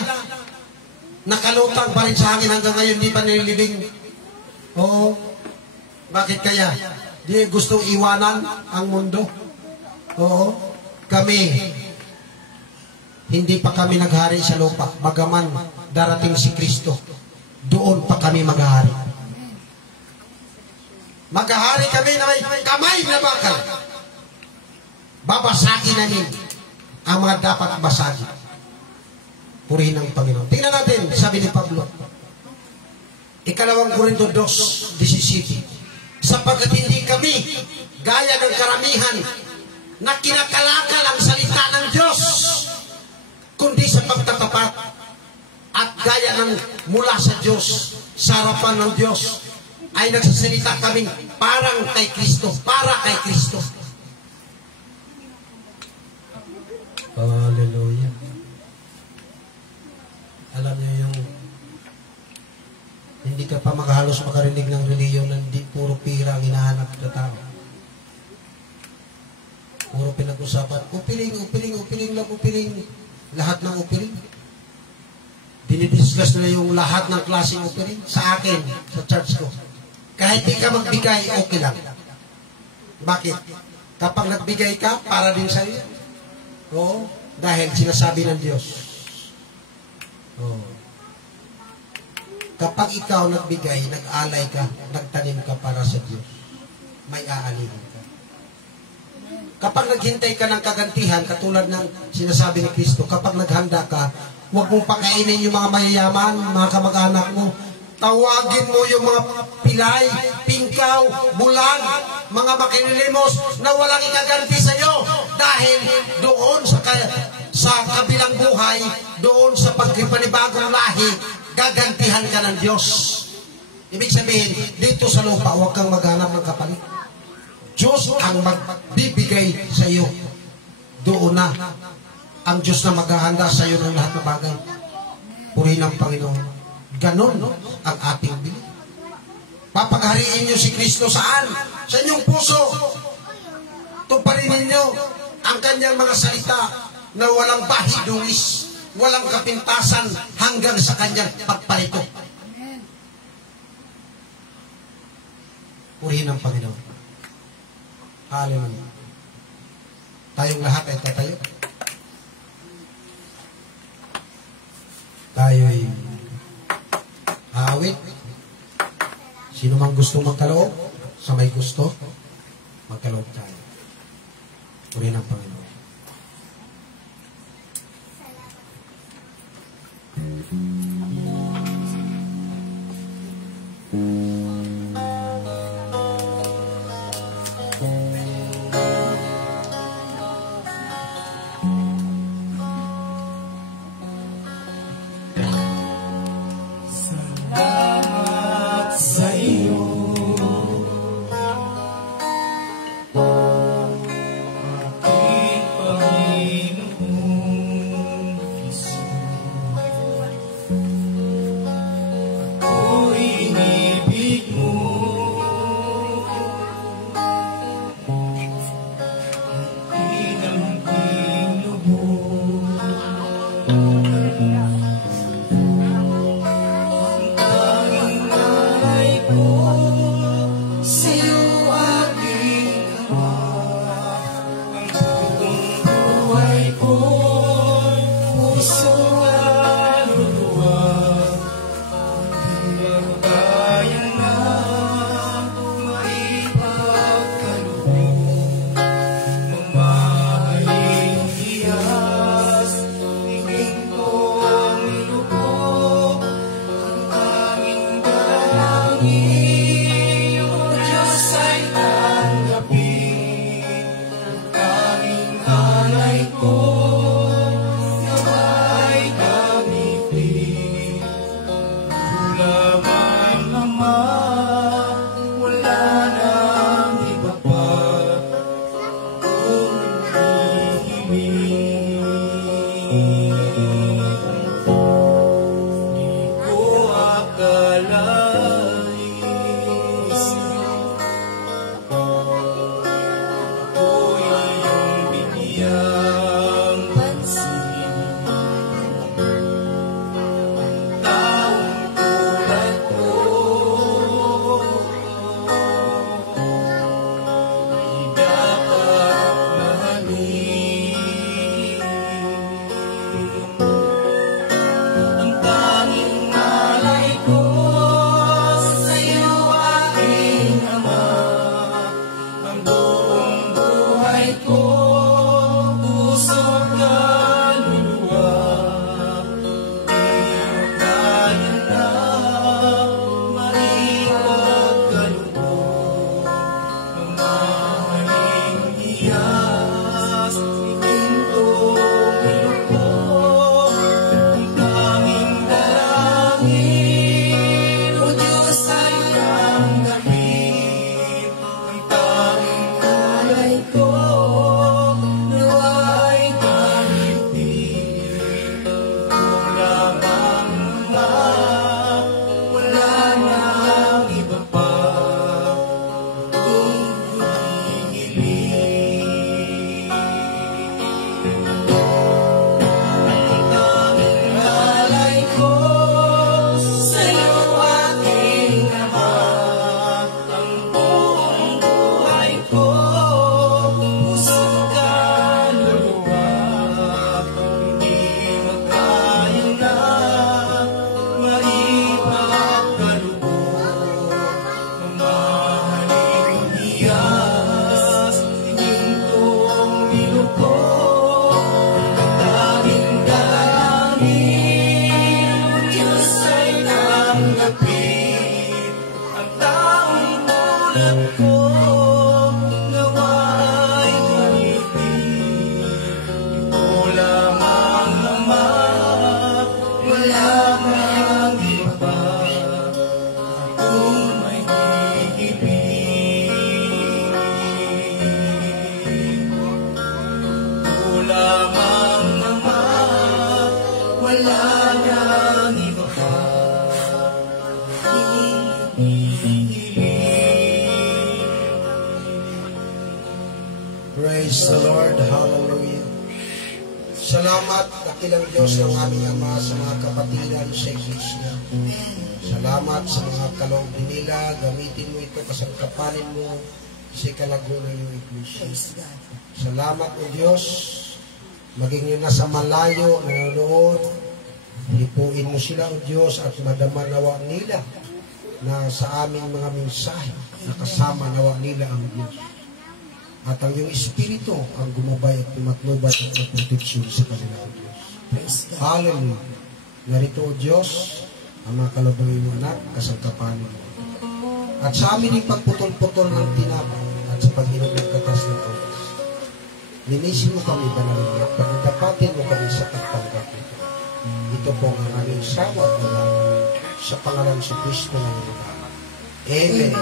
nakalutang pa rin sa hangin hanggang ngayon, di pa nililibing. Bakit kaya? Di gustong iwanan ang mundo. Kami, hindi pa kami naghari sa lupa. Bagaman darating si Kristo, doon pa kami maghari. Maghari kami na may kamay na bakal. Babasagin namin ang mga dapat basagin. Purihin ang Panginoon. Tingnan natin, sabi ni Pablo, 2 Corinto 2:17, sapagkat hindi kami gaya ng karamihan na kinakalakal ang salita ng Diyos, kundi sa pagtatapat at gaya ng mula sa Diyos, sa harapan ng Diyos, ay nagsasalita kaming parang kay Kristo, para kay Kristo. Hallelujah. Alam niyo yung hindi ka pa makahalos makarinig ng reliyon na hindi puro pira ang hinahanap na tao. Puro pinag-usapan, upiling. Lahat ng upiling. Dinidiscuss nila yung lahat ng klaseng upiling sa akin, sa church ko. Kahit di ka magbigay, okay lang. Bakit? Kapag nagbigay ka, para din sa iyo. Dahil sinasabi ng Diyos. Kapag ikaw nagbigay, nag-alay ka, nagtanim ka para sa Diyos, may aalihin ka. Kapag naghintay ka ng kagantihan, katulad ng sinasabi ni Kristo, kapag naghanda ka, huwag mong pakainin yung mga mayayaman, mga kamag-anak mo. Tawagin mo yung mga pilay, pingkaw, bulag, mga makinilimos na walang ikaganti sa iyo. Dahil doon sa kabilang buhay, doon sa pagkipanibagong lahi, gagantihan ka ng Diyos. Ibig sabihin, dito sa lupa, huwag kang maghanap ng kapalit. Diyos ang magbibigay sa iyo. Doon na ang Diyos na maghahanda sa iyo ng lahat ng bagay. Purihin ang Panginoon. Ganon ang ating bili. Papaghariin niyo si Kristo saan? Sa inyong puso. Tuparin ninyo ang kanyang mga salita na walang bahidungis, walang kapintasan hanggang sa kanyang pagparito. Purihin ang Panginoon. Hallelujah. Tayong lahat ay tatayo. Tayo'y awit. Sino mang gusto magkaloob, sa may gusto, magkaloob tayo. Purihin ang Panginoon. Praise the Lord. Hallelujah. Salamat, dakilang Diyos ng aming Ama sa mga kapatiran sa Iglesia. Salamat sa mga kaloob nila. Gamitin mo ito, kasangkapanin mo sa kalagunan ng Iglesia. Salamat o Diyos. Maging yun nasa malayo, nanonood. Lipuin mo sila o Diyos at madama nawa nila na sa aming mga mensahe nakasama nawa nila ang Diyos. At ang iyong Espiritu ang gumabay at pumatnubay at magproteksyon sa kanila, O Diyos. Hallelujah. Narito, O Diyos, ang mga kalabangin mo anak, kasangkapanin mo. At sa amin yung pagputol-putol ng tinapay at sa pag-inom ng katas ng oras. Linisin mo kami, Banalin, at pagdapatin mo kami sa pagtanggap ito. Ito po ang aming sawa at nalaman sa pangalan sa Kristo ng mga. Amen.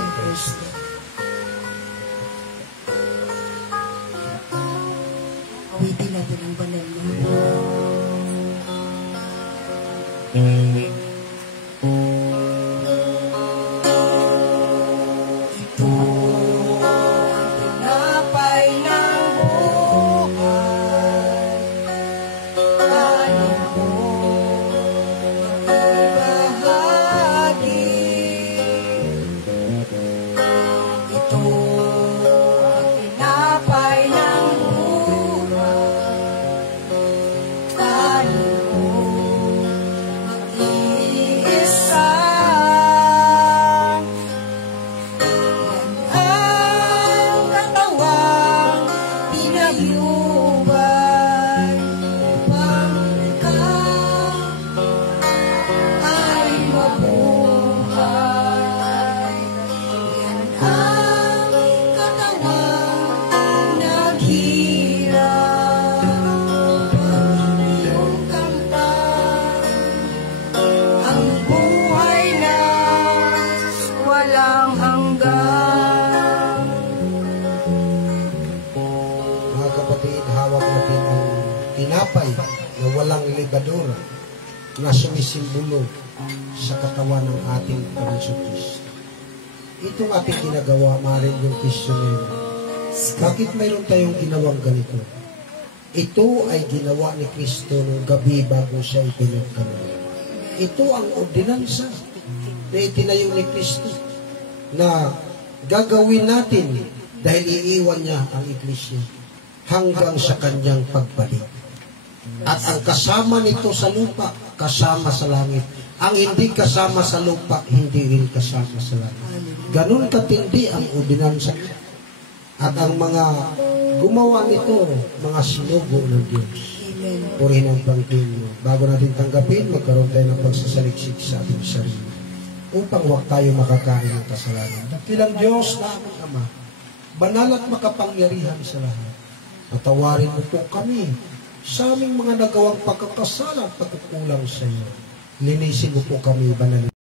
Awitin natin ang banal na. Na walang libador na sumisimbolo sa katawan ng ating Panginoon Kristo. Itong ating ginagawa, maaaring yung Kristiyonero. Bakit mayroon tayong ginawang ganito? Ito ay ginawa ni Kristo nung gabi bago siya ipinagkaroon. Ito ang ordinansa na itinayo ni Kristo na gagawin natin dahil iiwan niya ang Iglesia hanggang sa kanyang pagbalik. At ang kasama nito sa lupa, kasama sa langit. Ang hindi kasama sa lupa, hindi rin kasama sa langit. Ganun katindi ang ordinansa. At ang mga gumawa nito, mga sinugo ng Diyos. Purihin ang Panginoon. Bago natin tanggapin, magkaroon tayo ng pagsasaliksik sa ating sarili. Upang huwag tayo makakain ng kasalanan. Dakilang Diyos na aming Ama, banal at makapangyarihan sa lahat. Patawarin mo po kami sa aming mga nagawang pagkakasala at pagkukulang sa iyo. Linisin mo po kami, banal.